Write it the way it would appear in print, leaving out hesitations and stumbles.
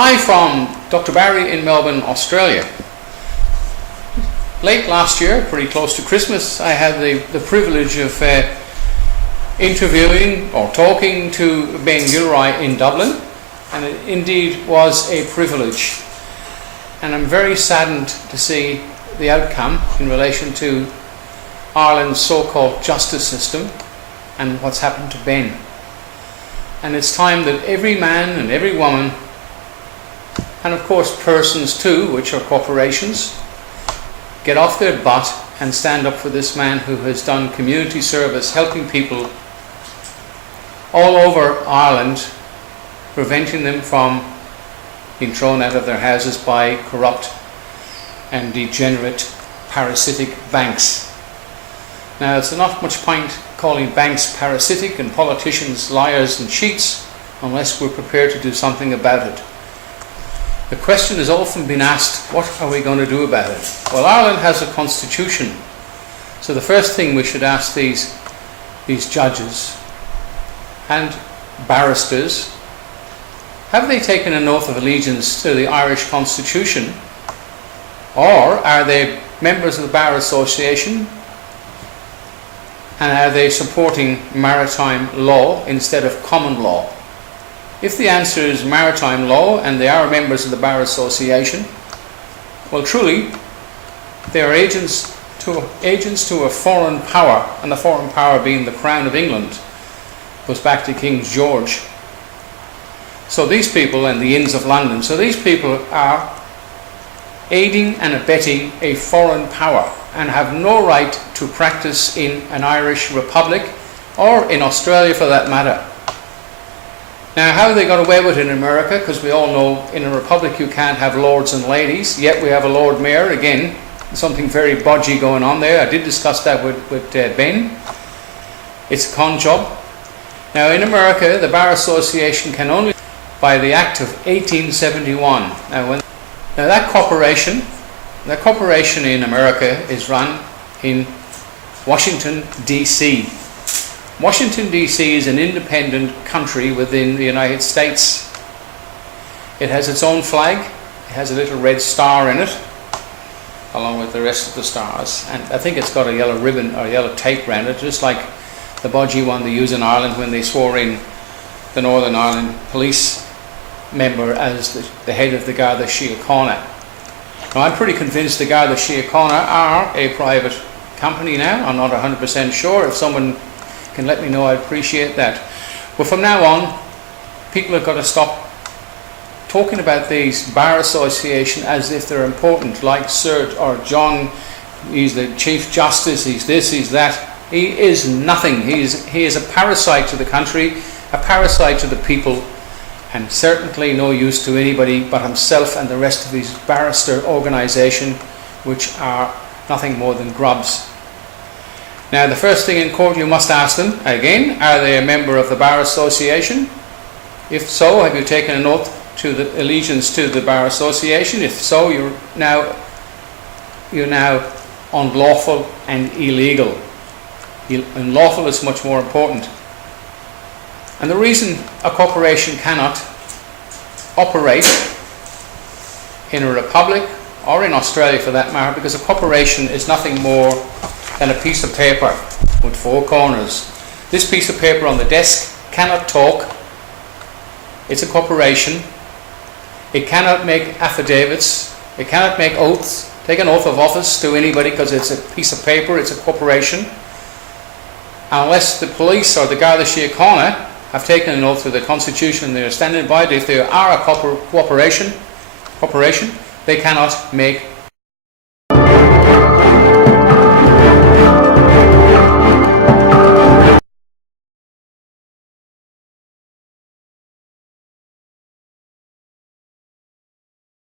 Hi from Dr. Barry in Melbourne, Australia. Late last year, pretty close to Christmas, I had the privilege of interviewing or talking to Ben Gilroy in Dublin, and it indeed was a privilege. And I'm very saddened to see the outcome in relation to Ireland's so-called justice system and what's happened to Ben. And it's time that every man and every woman, and of course persons too, which are corporations, get off their butt and stand up for this man who has done community service, helping people all over Ireland, preventing them from being thrown out of their houses by corrupt and degenerate parasitic banks. Now, it's not much point calling banks parasitic and politicians liars and cheats unless we're prepared to do something about it. The question has often been asked, what are we going to do about it? Well, Ireland has a constitution, so the first thing we should ask these judges and barristers, have they taken an oath of allegiance to the Irish Constitution, or are they members of the Bar Association, and are they supporting maritime law instead of common law? If the answer is maritime law and they are members of the Bar Association, well, truly they are agents to a foreign power, and the foreign power being the Crown of England, goes back to King George. So these people, and the Inns of London, so these people are aiding and abetting a foreign power and have no right to practice in an Irish republic, or in Australia for that matter. Now, how they got away with it in America, because we all know in a republic you can't have lords and ladies, yet we have a Lord Mayor. Again, something very bodgy going on there. I did discuss that with Ben. It's a con job. Now, in America, the Bar Association can only, by the Act of 1871. Now that corporation in America is run in Washington, D.C. Washington, D.C. is an independent country within the United States. It has its own flag. It has a little red star in it, along with the rest of the stars. And I think it's got a yellow ribbon or yellow tape around it, just like the bodgy one they use in Ireland when they swore in the Northern Ireland police member as the head of the Garda Síochána. Now, I'm pretty convinced the Garda Síochána are a private company now. I'm not 100% sure. If someone can let me know, I'd appreciate that. But from now on, people have got to stop talking about these Bar Association as if they're important, like Sir or John, he's the Chief Justice, he's this, he's that. He is nothing. He is a parasite to the country, a parasite to the people, and certainly no use to anybody but himself and the rest of his barrister organisation, which are nothing more than grubs. Now, the first thing in court you must ask them, again, are they a member of the Bar Association? If so, have you taken an oath to the allegiance to the Bar Association? If so, you're now unlawful and illegal. Unlawful is much more important. And the reason a corporation cannot operate in a republic, or in Australia for that matter, because a corporation is nothing more than a piece of paper with four corners. This piece of paper on the desk cannot talk. It's a corporation. It cannot make affidavits. It cannot make oaths, take an oath of office to anybody, because it's a piece of paper, it's a corporation. Unless the police or the Garda Síochána have taken an oath to the Constitution, they're standing by it. If they are a corporation, they cannot make